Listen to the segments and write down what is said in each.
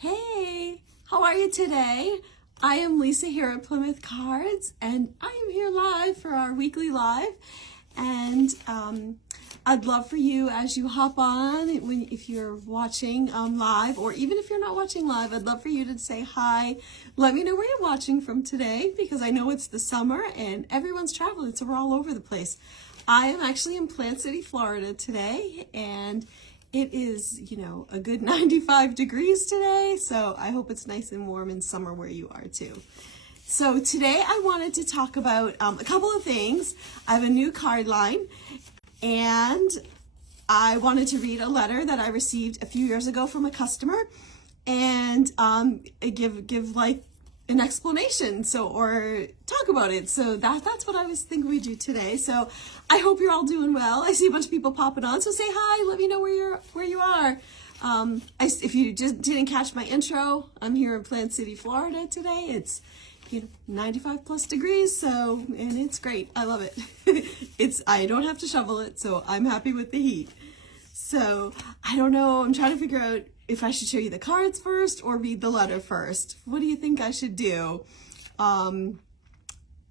Hey, how are you today? I am Lisa here at Plymouth Cards, and I am here live for our weekly live. And I'd love for you, as you hop on, if you're watching live, or even if you're not watching live, I'd love for you to say hi. Let me know where you're watching from today, because I know it's the summer and everyone's traveling, so we're all over the place. I am actually in Plant City, Florida today, and it is, a good 95 degrees today, so I hope it's nice and warm in summer where you are too. So today I wanted to talk about a couple of things. I have a new card line, and I wanted to read a letter that I received a few years ago from a customer, and give like an explanation, or talk about it. So that's what I was thinking we'd do today. So I hope you're all doing well. I see a bunch of people popping on, so say hi. Let me know where you are. If you just didn't catch my intro, I'm here in Plant City, Florida today. It's 95 plus degrees, and it's great. I love it. I don't have to shovel it, so I'm happy with the heat. So I don't know. I'm trying to figure out if I should show you the cards first or read the letter first. What do you think I should do? I'm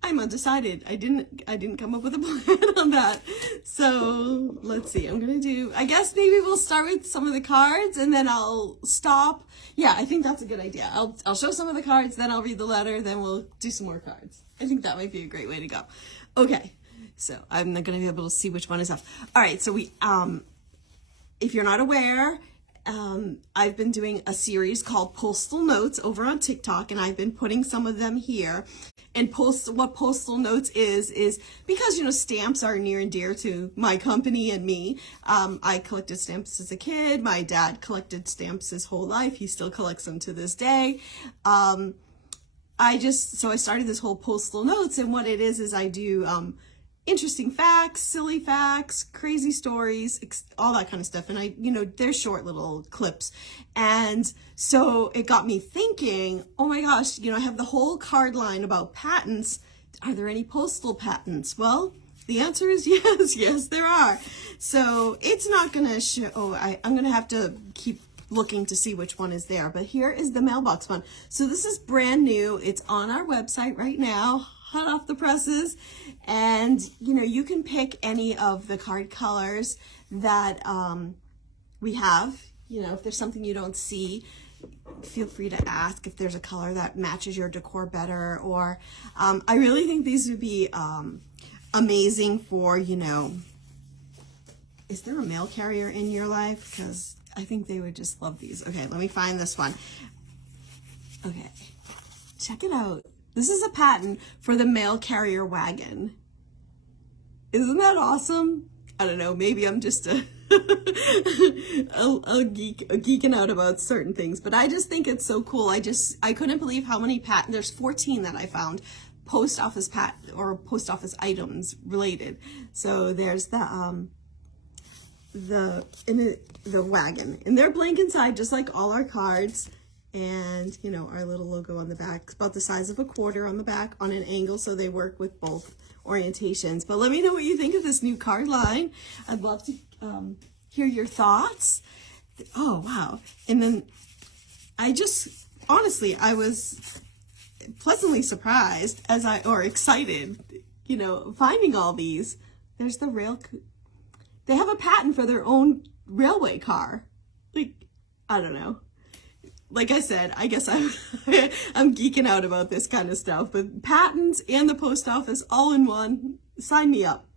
undecided. I didn't come up with a plan on that. So let's see. I guess maybe we'll start with some of the cards and then I'll stop. Yeah, I think that's a good idea. I'll show some of the cards, then I'll read the letter, then we'll do some more cards. I think that might be a great way to go. Okay. So I'm not going to be able to see which one is up. All right. So if you're not aware, I've been doing a series called Postal Notes over on TikTok, and I've been putting some of them here. And what Postal Notes is because, stamps are near and dear to my company and me. I collected stamps as a kid. My dad collected stamps his whole life. He still collects them to this day. So I started this whole Postal Notes, and what it is I do interesting facts, silly facts, crazy stories, all that kind of stuff. And they're short little clips. And so it got me thinking, oh my gosh, I have the whole card line about patents. Are there any postal patents? Well, the answer is yes. Yes, there are. So it's not going to show, I'm going to have to keep looking to see which one is there. But here is the mailbox one. So this is brand new. It's on our website right now, hot off the presses. And, you can pick any of the card colors that we have. If there's something you don't see, feel free to ask if there's a color that matches your decor better. Or I really think these would be amazing for, is there a mail carrier in your life? Because I think they would just love these. Okay, let me find this one. Okay, check it out. This is a patent for the mail carrier wagon. Isn't that awesome? I don't know, maybe I'm just a geeking out about certain things, but I just think it's so cool. I couldn't believe how many patents, there's 14 that I found, post office patent or post office items related. So there's the wagon, and they're blank inside just like all our cards. And our little logo on the back. It's about the size of a quarter on the back on an angle, so they work with both orientations. But let me know what you think of this new card line. I'd love to hear your thoughts. Oh wow. And then I was pleasantly surprised excited, finding all these. There's they have a patent for their own railway car. I don't know. Like I said, I guess I'm geeking out about this kind of stuff, but patents and the post office all in one. Sign me up.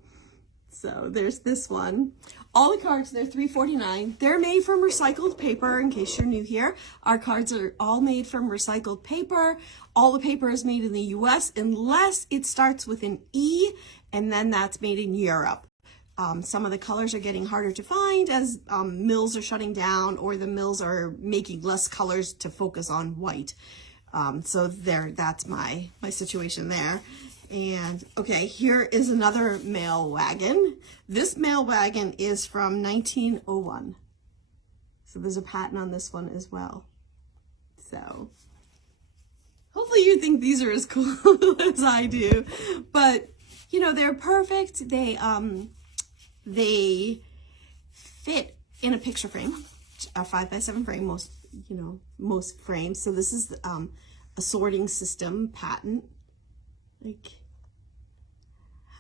So there's this one. All the cards, they're $3.49. They're made from recycled paper, in case you're new here. Our cards are all made from recycled paper. All the paper is made in the US unless it starts with an E, and then that's made in Europe. Some of the colors are getting harder to find as mills are shutting down, or the mills are making less colors to focus on white. So that's my situation there. And okay, here is another mail wagon. This mail wagon is from 1901. So there's a patent on this one as well. So hopefully you think these are as cool as I do. But they're perfect. They fit in a picture frame, a 5x7 frame. you know, most frames. So this is a sorting system patent. Like,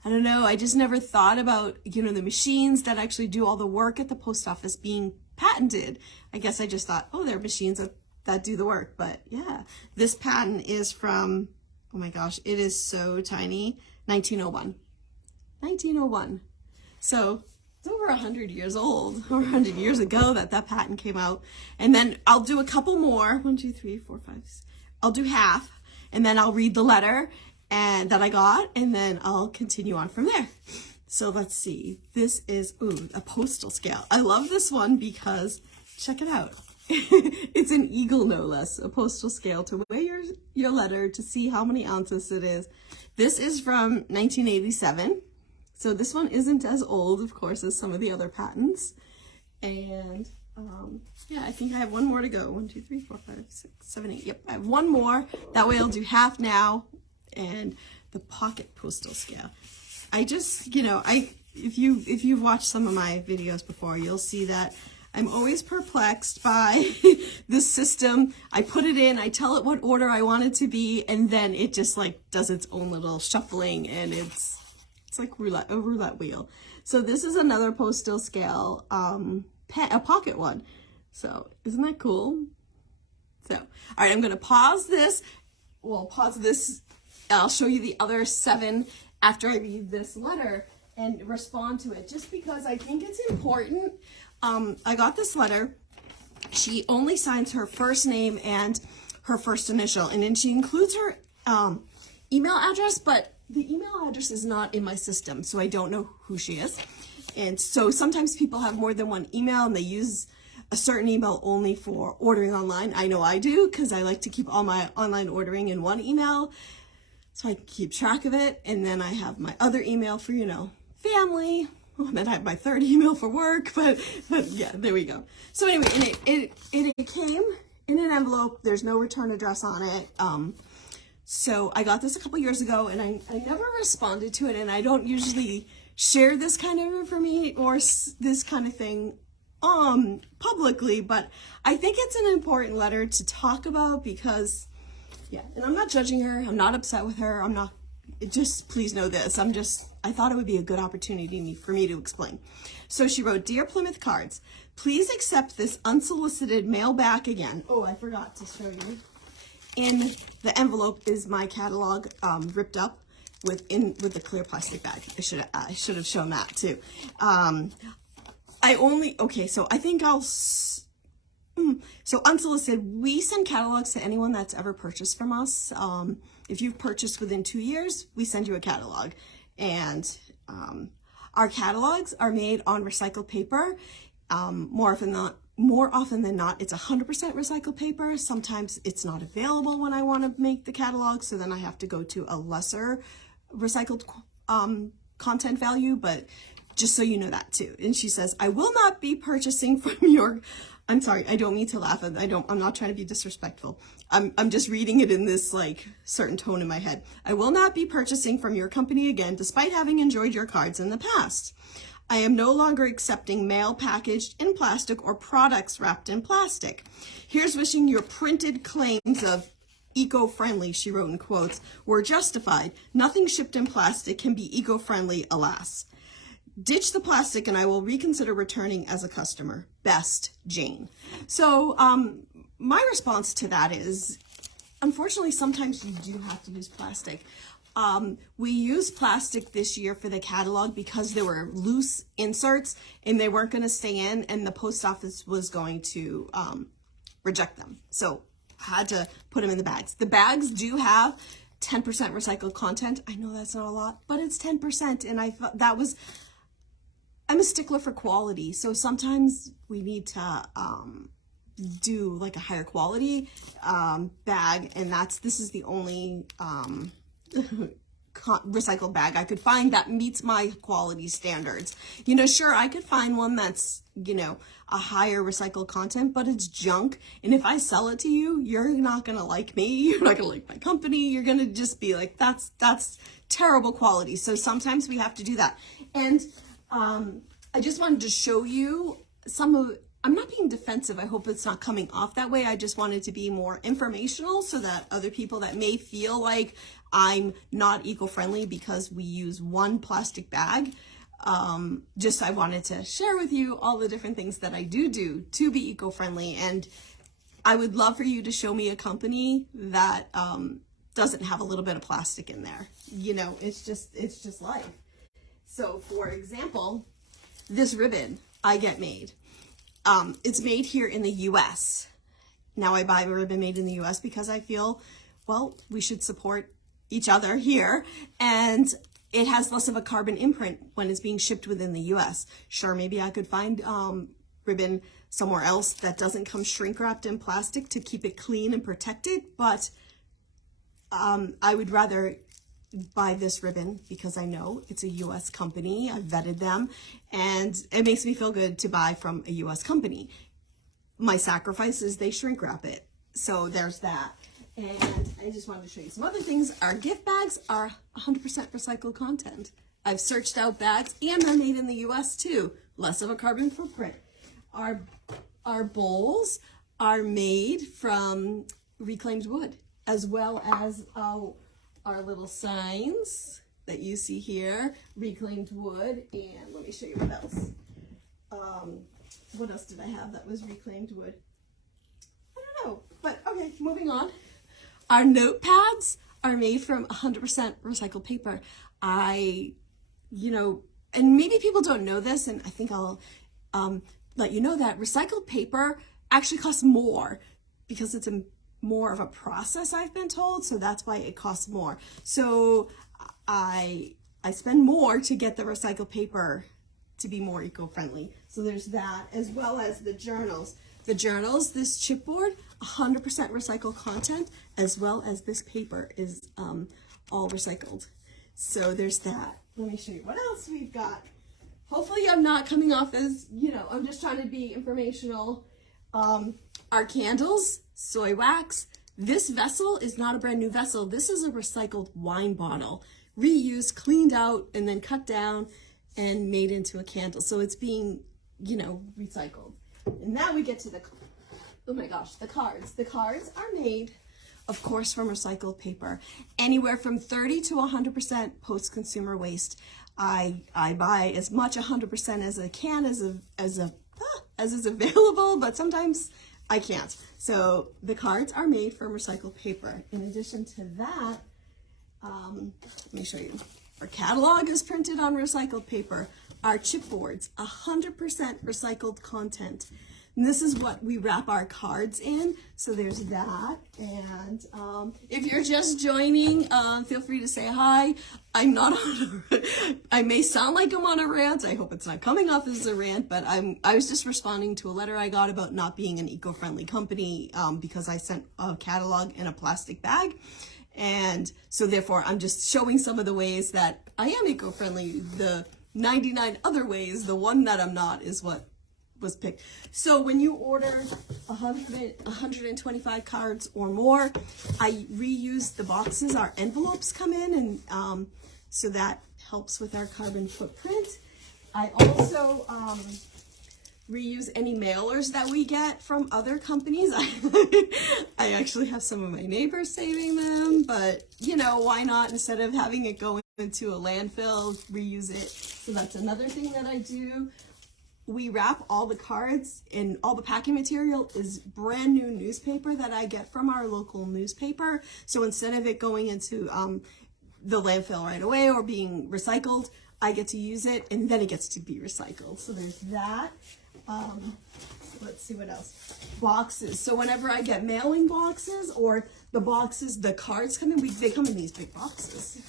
I don't know, I just never thought about, you know, the machines that actually do all the work at the post office being patented. I guess I just thought, oh, they're machines that do the work. But yeah, this patent is from, oh my gosh, it is so tiny, 1901. 1901. So it's over 100 years old, over 100 years ago that patent came out. And then I'll do a couple more, 1, 2, 3, 4, 5, 6. I'll do half, and then I'll read the letter and that I got, and then I'll continue on from there. So let's see. This is, ooh, a postal scale. I love this one because, check it out. It's an eagle, no less, a postal scale to weigh your letter to see how many ounces it is. This is from 1987. So this one isn't as old, of course, as some of the other patents. And yeah, I think I have one more to go. 1, 2, 3, 4, 5, 6, 7, 8. Yep, I have one more. That way I'll do half now. And the pocket postal scale. I just, you know, if you've watched some of my videos before, you'll see that I'm always perplexed by this system. I put it in, I tell it what order I want it to be, and then it just like does its own little shuffling, and it's like a roulette wheel. So this is another postal scale, a pocket one. So isn't that cool? So, all right, I'm gonna pause this. Well, pause this. I'll show you the other 7 after I read this letter and respond to it, just because I think it's important. I got this letter. She only signs her first name and her first initial, and then she includes her email address, but the email address is not in my system, so I don't know who she is. And so sometimes people have more than one email and they use a certain email only for ordering online. I know I do, because I like to keep all my online ordering in one email, so I keep track of it. And then I have my other email for, you know, family. And then I have my third email for work, but yeah, there we go. So anyway, and it came in an envelope. There's no return address on it. So I got this a couple years ago, and I never responded to it, and I don't usually share this kind of information or this kind of thing publicly, but I think it's an important letter to talk about because, yeah, and I'm not judging her, I'm not upset with her, just please know this, I thought it would be a good opportunity for me to explain. So she wrote, "Dear Plymouth Cards, please accept this unsolicited mail back again." Oh, I forgot to show you. In the envelope is my catalog, ripped up with the clear plastic bag. I should have shown that too. So I think so unsolicited, we send catalogs to anyone that's ever purchased from us. If you've purchased within 2 years, we send you a catalog. And our catalogs are made on recycled paper. More often than not, it's 100% recycled paper. Sometimes it's not available when I want to make the catalog, so then I have to go to a lesser recycled content value, but just so you know that too. And she says, "I will not be purchasing from your," I'm sorry, I don't mean to laugh. I'm not trying to be disrespectful. I'm just reading it in this like certain tone in my head. "I will not be purchasing from your company again, despite having enjoyed your cards in the past. I am no longer accepting mail packaged in plastic or products wrapped in plastic. Here's wishing your printed claims of eco-friendly," she wrote in quotes, "were justified. Nothing shipped in plastic can be eco-friendly, alas. Ditch the plastic and I will reconsider returning as a customer. Best, Jane." So my response to that is, unfortunately, sometimes you do have to use plastic. We used plastic this year for the catalog because there were loose inserts and they weren't going to stay in, and the post office was going to reject them. So I had to put them in the bags. The bags do have 10% recycled content. I know that's not a lot, but it's 10%. And I thought that was, I'm a stickler for quality. So sometimes we need to do like a higher quality bag. And this is the only recycled bag I could find that meets my quality standards. You know, sure, I could find one that's, you know, a higher recycled content, but it's junk. And if I sell it to you, you're not gonna like me. You're not gonna like my company. You're gonna just be like, that's terrible quality. So sometimes we have to do that. And I just wanted to show you some of I'm not being defensive. I hope it's not coming off that way. I just wanted to be more informational so that other people that may feel like I'm not eco-friendly because we use one plastic bag, I wanted to share with you all the different things that I do to be eco-friendly. And I would love for you to show me a company that doesn't have a little bit of plastic in there. You know, it's just life. So for example, this ribbon I get made. It's made here in the US. Now I buy a ribbon made in the US because I feel, well, we should support each other here, and it has less of a carbon imprint when it's being shipped within the US. Sure, maybe I could find ribbon somewhere else that doesn't come shrink wrapped in plastic to keep it clean and protected, but I would rather buy this ribbon because I know it's a US company. I've vetted them, and it makes me feel good to buy from a US company. My sacrifice is they shrink wrap it. So there's that. And I just wanted to show you some other things. Our gift bags are 100% recycled content. I've searched out bags, and they're made in the US too. Less of a carbon footprint. Our bowls are made from reclaimed wood, as well as our little signs that you see here, reclaimed wood. And let me show you what else. What else did I have that was reclaimed wood? I don't know, but okay, moving on. Our notepads are made from 100% recycled paper. And maybe people don't know this, and I think I'll let you know that recycled paper actually costs more because it's more of a process, I've been told, so that's why it costs more. So I spend more to get the recycled paper to be more eco-friendly. So there's that, as well as the journals. The journals, this chipboard, 100% recycled content, as well as this paper is all recycled. So there's that. Let me show you what else we've got. Hopefully I'm not coming off as, I'm just trying to be informational. Our candles, soy wax. This vessel is not a brand new vessel. This is a recycled wine bottle, reused, cleaned out, and then cut down and made into a candle. So it's being, recycled. And now we get to the cards. The cards are made, of course, from recycled paper. Anywhere from 30 to 100% post-consumer waste. I buy as much 100% as I can as is available, but sometimes I can't. So the cards are made from recycled paper. In addition to that, let me show you. Our catalog is printed on recycled paper. Our chipboards, 100% recycled content. And this is what we wrap our cards in. So there's that. And if you're just joining, feel free to say hi. I'm not on I may sound like I'm on a rant. I hope it's not coming off as a rant, but I was just responding to a letter I got about not being an eco-friendly company because I sent a catalog in a plastic bag. And so therefore, I'm just showing some of the ways that I am eco-friendly. The 99 other ways, the one that I'm not is what was picked. So when you order 125 cards or more, I reuse the boxes. Our envelopes come in, and so that helps with our carbon footprint. I also reuse any mailers that we get from other companies. I actually have some of my neighbors saving them, but why not? Instead of having it go into a landfill, reuse it. So that's another thing that I do. We wrap all the cards, and all the packing material is brand new newspaper that I get from our local newspaper. So instead of it going into the landfill right away or being recycled, I get to use it, and then it gets to be recycled. So there's that. Let's see what else. Boxes. So whenever I get mailing boxes or the cards come in, they come in these big boxes.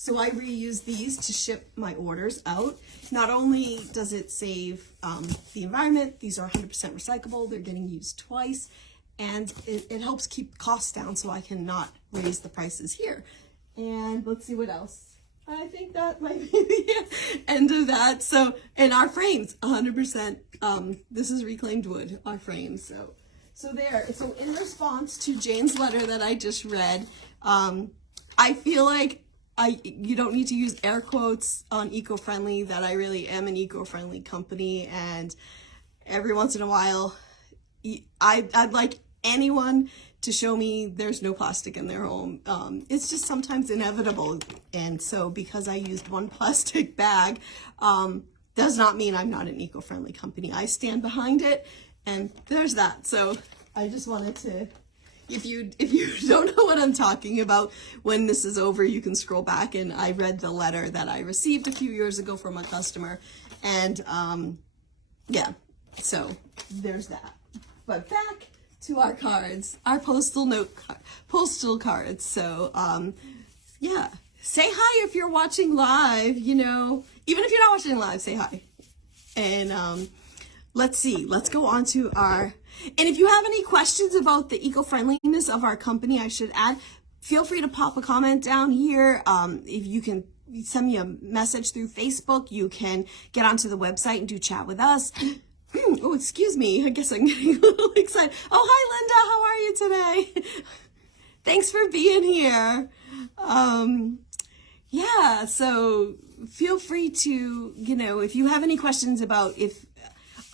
So I reuse these to ship my orders out. Not only does it save the environment, these are 100% recyclable, they're getting used twice, and it helps keep costs down so I can not raise the prices here. And let's see what else. I think that might be the end of that. So, and our frames, 100%, this is reclaimed wood, our frames. So in response to Jane's letter that I just read, I feel like you don't need to use air quotes on eco-friendly, that I really am an eco-friendly company, and every once in a while, I'd like anyone to show me there's no plastic in their home. It's just sometimes inevitable. And so because I used one plastic bag, does not mean I'm not an eco-friendly company. I stand behind it, and there's that. So I just wanted to, if you don't know what I'm talking about, when this is over, you can scroll back, and I read the letter that I received a few years ago from a customer, and yeah, so there's that. But back to our cards, our postal cards. So yeah, say hi if you're watching live, you know, even if you're not watching live, say hi. And let's see, let's go on to our, and if you have any questions about the eco-friendliness of our company, I should add, feel free to pop a comment down here. If you can send me a message through Facebook, you can get onto the website and do chat with us. Oh, excuse me. I guess I'm getting a little excited. Oh, hi, Linda. How are you today? Thanks for being here. Yeah, so feel free to, you know, if you have any questions about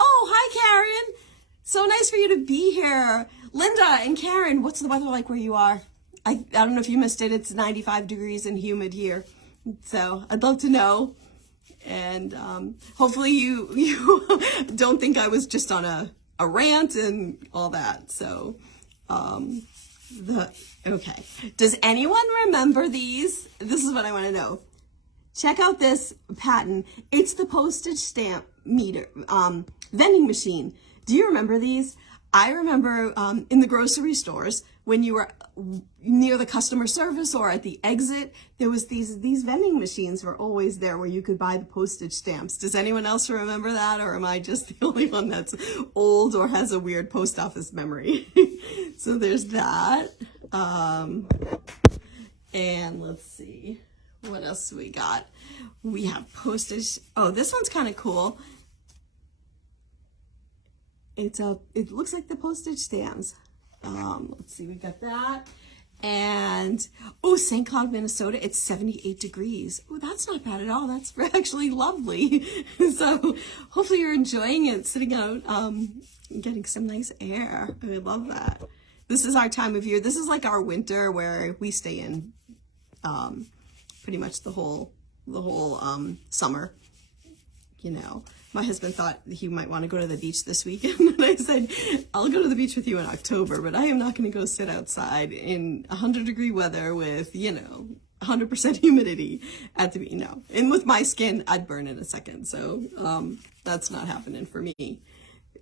oh, hi, Karen. So nice for you to be here. Linda and Karen, what's the weather like where you are? I don't know if you missed it. It's 95 degrees and humid here. So I'd love to know. And hopefully you don't think I was just on a rant and all that. So okay. Does anyone remember these? This is what I want to know. Check out this patent. It's the postage stamp meter vending machine. Do you remember these? I remember in the grocery stores when you were near the customer service or at the exit, there was these vending machines were always there where you could buy the postage stamps. Does anyone else remember that, or am I just the only one that's old or has a weird post office memory? So there's that. And let's see, what else do we got? We have postage. Oh, this one's kind of cool. It looks like the postage stamps. Let's see, we got that. And, oh, St. Cloud, Minnesota, it's 78 degrees. Oh, that's not bad at all. That's actually lovely. So hopefully you're enjoying it, sitting out, getting some nice air. I love that. This is our time of year. This is like our winter where we stay in pretty much the whole summer, you know. My husband thought he might want to go to the beach this weekend, and I said, I'll go to the beach with you in October, but I am not going to go sit outside in 100-degree weather with, you know, 100% humidity at the beach. No. And with my skin, I'd burn in a second, so that's not happening for me.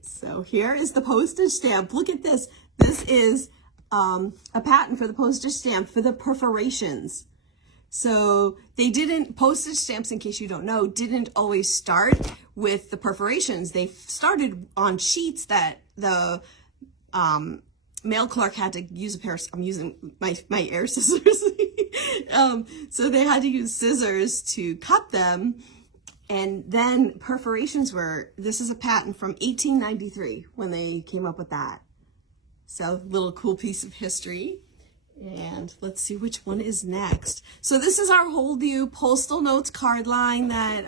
So here is the postage stamp. Look at this. This is a patent for the postage stamp for the perforations. So postage stamps, in case you don't know, didn't always start with the perforations. They started on sheets that the mail clerk had to use I'm using my air scissors. So they had to use scissors to cut them. And then perforations this is a patent from 1893 when they came up with that. So little cool piece of history. And let's see which one is next. So this is our whole new Postal Notes card line that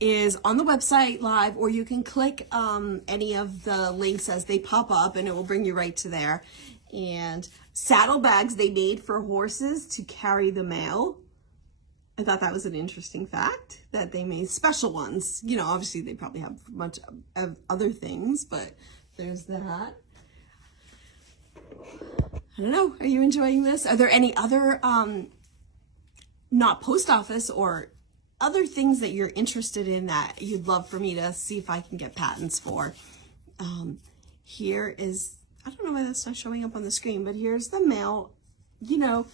is on the website live, or you can click any of the links as they pop up and it will bring you right to there. And saddlebags they made for horses to carry the mail. I thought that was an interesting fact that they made special ones. You know, obviously they probably have a bunch of other things, but there's that. I don't know. Are you enjoying this? Are there any other, not post office or other things that you're interested in that you'd love for me to see if I can get patents for? Here is, I don't know why that's not showing up on the screen, but here's the mail. You know,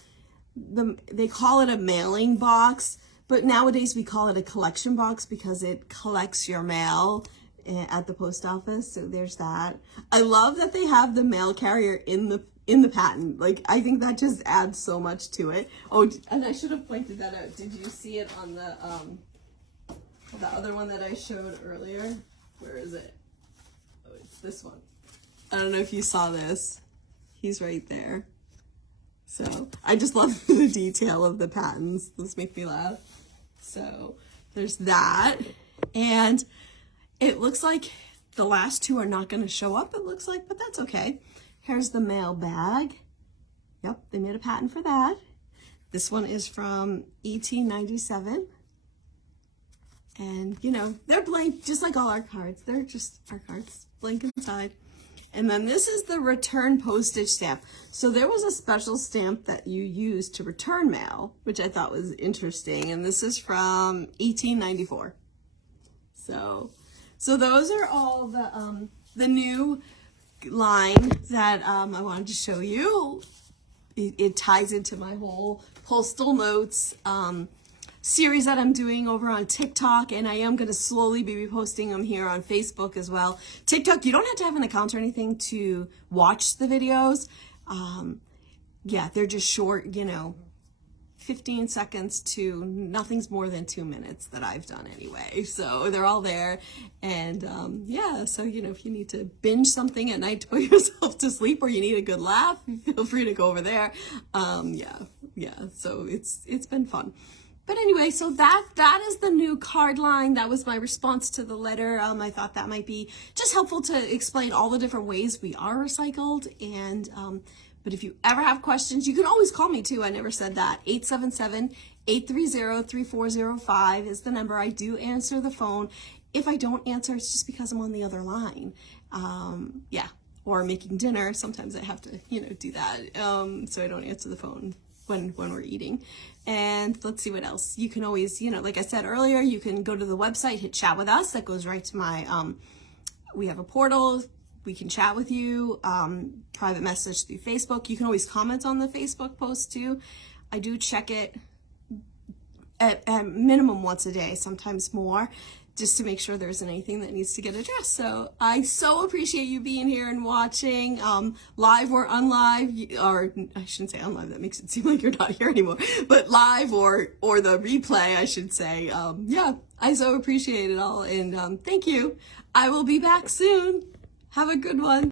they call it a mailing box, but nowadays we call it a collection box because it collects your mail at the post office. So there's that. I love that they have the mail carrier in the patent. Like, I think that just adds so much to it. Oh, and I should have pointed that out. Did you see it on the other one that I showed earlier? Where is it? Oh, it's this one. I don't know if you saw this. He's right there. So I just love the detail of the patents. Those make me laugh. So there's that. And it looks like the last two are not going to show up, it looks like, but that's okay. Here's the mail bag. Yep, they made a patent for that. This one is from 1897. And, you know, they're blank, just like all our cards. They're just our cards, blank inside. And then this is the return postage stamp. So there was a special stamp that you used to return mail, which I thought was interesting. And this is from 1894. So those are all the new line that I wanted to show you. It ties into my whole postal notes series that I'm doing over on TikTok, and I am going to slowly be posting them here on Facebook as well. TikTok, you don't have to have an account or anything to watch the videos. Yeah, they're just short, you know, 15 seconds to nothing's more than 2 minutes that I've done anyway. So they're all there. And yeah, so, you know, if you need to binge something at night to put yourself to sleep, or you need a good laugh, feel free to go over there. Yeah, so it's been fun. But anyway, so that is the new card line. That was my response to the letter. I thought that might be just helpful to explain all the different ways we are recycled. And but if you ever have questions, you can always call me too. I never said that. 877-830-3405 is the number. I do answer the phone. If I don't answer, it's just because I'm on the other line. Yeah, or making dinner. Sometimes I have to, you know, do that. So I don't answer the phone when we're eating. And let's see what else. You can always, you know, like I said earlier, you can go to the website, hit chat with us. That goes right to my, we have a portal. We can chat with you, private message through Facebook. You can always comment on the Facebook post too. I do check it at minimum once a day, sometimes more, just to make sure there isn't anything that needs to get addressed. So I so appreciate you being here and watching, live or unlive, or I shouldn't say unlive, that makes it seem like you're not here anymore, but live or the replay, I should say. Yeah, I so appreciate it all, and thank you. I will be back soon. Have a good one.